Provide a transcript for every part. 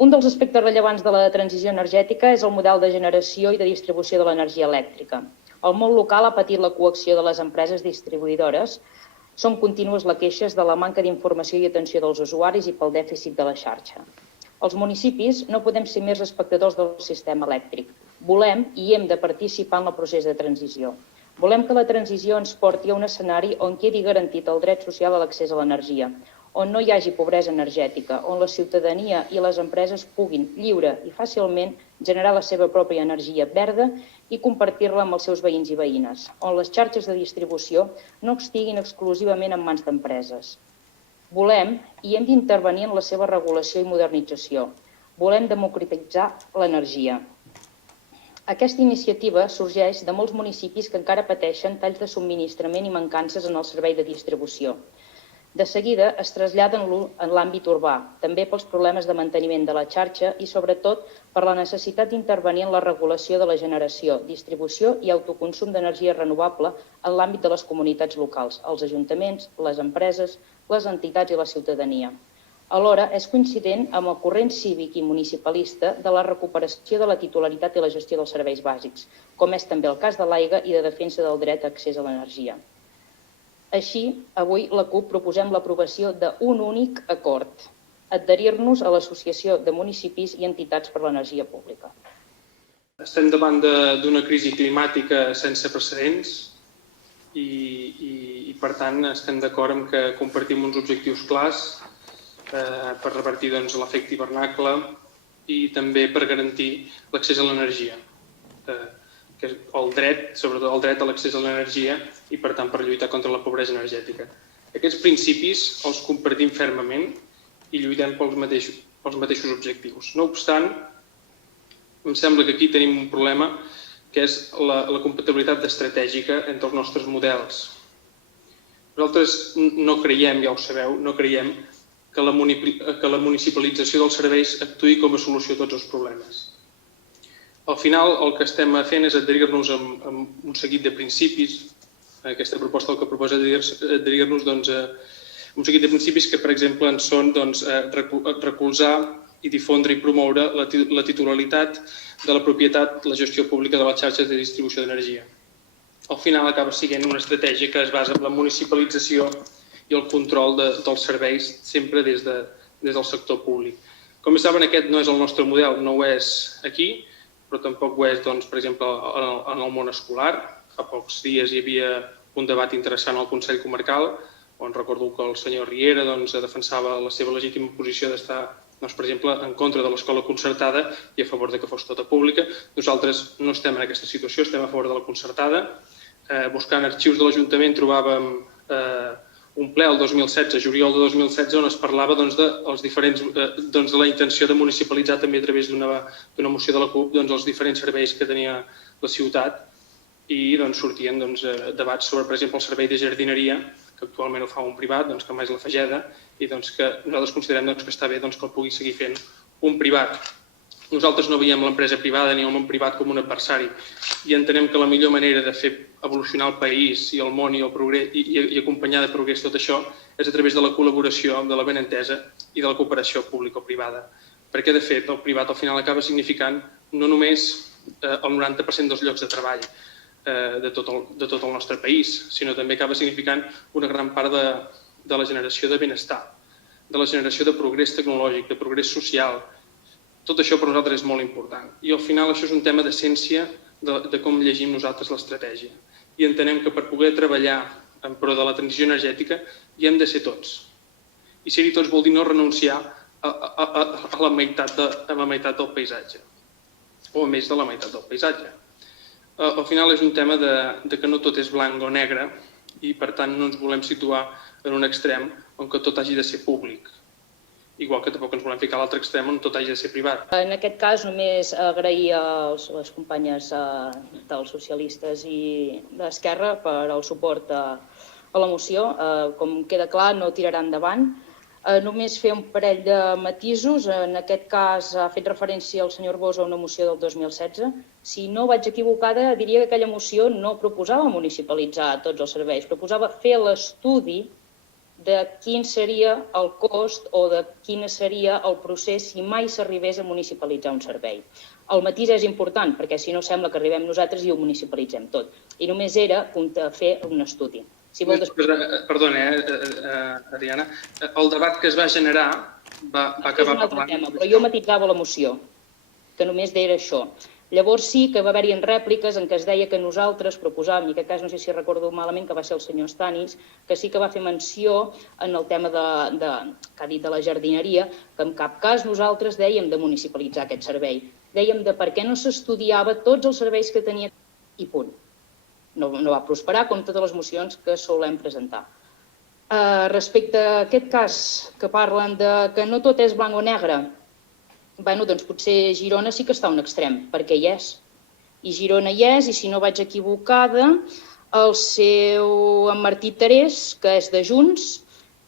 Un dels aspectes rellevants de la transició energètica és el model de generació i de distribució de l'energia elèctrica. El món local ha patit la coacció de les empreses distribuïdores. Són contínues les queixes de la manca d'informació i atenció dels usuaris i pel dèficit de la xarxa. Els municipis no podem ser més espectadors del sistema elèctric. Volem i hem de participar en el procés de transició. Volem que la transició ens porti a un escenari on quedi garantit el dret social a l'accés a l'energia, on no hi hagi pobresa energètica, on la ciutadania i les empreses puguin lliure i fàcilment generar la seva pròpia energia verda i compartir-la amb els seus veïns i veïnes, on les xarxes de distribució no estiguin exclusivament en mans d'empreses. Volem i hem d'intervenir en la seva regulació i modernització. Volem democratitzar l'energia. Aquesta iniciativa sorgeix de molts municipis que encara pateixen talls de subministrament i mancances en el servei de distribució. De seguida es traslladen en l'àmbit urbà, també pels problemes de manteniment de la xarxa i sobretot per la necessitat d'intervenir en la regulació de la generació, distribució i autoconsum d'energia renovable en l'àmbit de les comunitats locals, els ajuntaments, les empreses, les entitats i la ciutadania. Alhora, és coincident amb el corrent cívic i municipalista de la recuperació de la titularitat i la gestió dels serveis bàsics, com és també el cas de l'aigua i de defensa del dret a accés a l'energia. Així, avui la CUP proposem l'aprovació d'un únic acord, adherir-nos a l'Associació de Municipis i Entitats per l'Energia Pública. Estem davant d'una crisi climàtica sense precedents i per tant, estem d'acord amb que compartim uns objectius clars per revertir l'efecte hivernacle i també per garantir l'accés a l'energia, sobretot el dret a l'accés a l'energia i, per tant, per lluitar contra la pobresa energètica. Aquests principis els compartim fermament i lluitem pels mateixos objectius. No obstant, em sembla que aquí tenim un problema que és la compatibilitat estratègica entre els nostres models. Nosaltres no creiem, ja ho sabeu, no creiem que la municipalització dels serveis actuï com a solució a tots els problemes. Al final, el que estem fent és adherir-nos a un seguit de principis. Aquesta proposta el que proposa és adherir-nos a un seguit de principis que, per exemple, són recolzar i difondre i promoure la titularitat de la propietat, la gestió pública de les xarxes de distribució d'energia. Al final acaba sent una estratègia que es basa en la municipalització i el control dels serveis sempre des del sector públic. Com saben, aquest no és el nostre model, no ho és aquí, però tampoc ho és, per exemple, en el món escolar. Fa pocs dies hi havia un debat interessant al Consell Comarcal, on recordo que el senyor Riera defensava la seva legítima posició d'estar, per exemple, en contra de l'escola concertada i a favor que fos tota pública. Nosaltres no estem en aquesta situació, estem a favor de la concertada. Buscant arxius de l'Ajuntament trobàvem un ple el 2016, juliol de 2016, on es parlava de la intenció de municipalitzar també a través d'una moció de la CUP els diferents serveis que tenia la ciutat i sortien debats sobre, per exemple, el servei de jardineria, que actualment ho fa un privat, que més la Fageda, i que nosaltres considerem que està bé que el pugui seguir fent un privat. Nosaltres no veiem l'empresa privada ni el món privat com un adversari i entenem que la millor manera de fer evolucionar el país i el món i acompanyar de progrés tot això és a través de la col·laboració, de la benentesa i de la cooperació pública-privada. Perquè, de fet, el privat al final acaba significant no només el 90% dels llocs de treball de tot el nostre país, sinó també acaba significant una gran part de la generació de benestar, de la generació de progrés tecnològic, de progrés social. Tot això per nosaltres és molt important. I al final això és un tema d'essència de com llegim nosaltres l'estratègia. I entenem que per poder treballar en pro de la transició energètica hi hem de ser tots. I ser-hi tots vol dir no renunciar a la meitat del paisatge, o a més de la meitat del paisatge. Al final és un tema que no tot és blanc o negre i per tant no ens volem situar en un extrem on tot hagi de ser públic. Igual que tampoc ens volem ficar a l'altre extrem on tot hagi de ser privat. En aquest cas només agrair a les companyes dels socialistes i d'Esquerra per el suport a la moció. Com queda clar, no tirarà endavant. Només fer un parell de matisos. En aquest cas ha fet referència el senyor Arbós a una moció del 2016. Si no vaig equivocada, diria que aquella moció no proposava municipalitzar tots els serveis, proposava fer l'estudi de quin seria el cost o de quin seria el procés si mai s'arribés a municipalitzar un servei. El matís és important, perquè si no sembla que arribem nosaltres i ho municipalitzem tot. I només era fer un estudi. Perdona, Adriana, el debat que es va generar va acabar parlant... Però jo matitzava la moció, que només era això. Llavors sí que va haver-hi rèpliques en què es deia que nosaltres proposàvem, i en aquest cas no sé si recordo malament que va ser el senyor Stanis, que sí que va fer menció en el tema que ha dit de la jardineria, que en cap cas nosaltres dèiem de municipalitzar aquest servei. Dèiem de per què no s'estudiava tots els serveis que tenia i punt. No va prosperar com totes les mocions que solem presentar. Respecte a aquest cas que parlen que no tot és blanc o negre, doncs potser Girona sí que està a un extrem, perquè hi és. I Girona hi és, i si no vaig equivocada, el seu en Martí Terés, que és de Junts,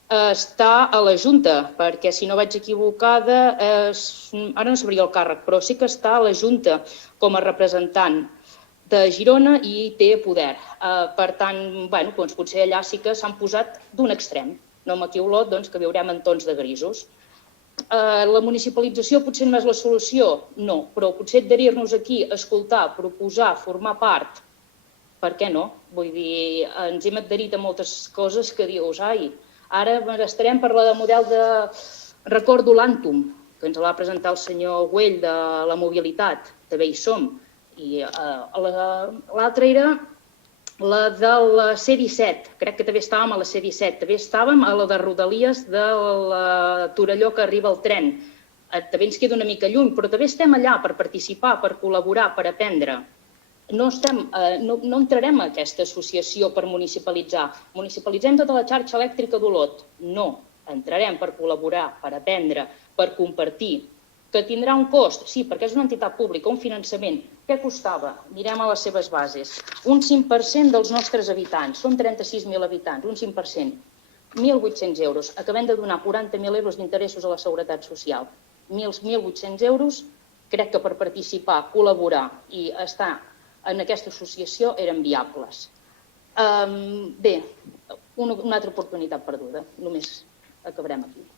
està a la Junta, perquè si no vaig equivocada, ara no sabria el càrrec, però sí que està a la Junta com a representant de Girona i té poder. Per tant, doncs potser allà sí que s'han posat d'un extrem. No m'equiolot, que viurem en tons de grisos. La municipalització potser no és la solució? No, però potser adherir-nos aquí, escoltar, proposar, formar part, per què no? Vull dir, ens hem adherit a moltes coses que dius, ara estarem per la de model de... Recordo l'Antum, que ens la va presentar el senyor Güell de la mobilitat, també hi som. I l'altra era la de la C-17, crec que també estàvem a la C-17, també estàvem a la de Rodalies de la Torelló que arriba el tren. També ens queda una mica lluny, però també estem allà per participar, per col·laborar, per aprendre. No entrarem a aquesta associació per municipalitzar. Municipalitzem tota la xarxa elèctrica d'Olot. No, entrarem per col·laborar, per aprendre, per compartir. Que tindrà un cost? Sí, perquè és una entitat pública, un finançament. Què costava? Mirem a les seves bases. Un 5% dels nostres habitants, són 36.000 habitants, un 5%. 1.800 euros. Acabem de donar 40.000 euros d'interessos a la Seguretat Social. 1.800 euros, crec que per participar, col·laborar i estar en aquesta associació eren viables. Bé, una altra oportunitat perduda. Només acabarem aquí.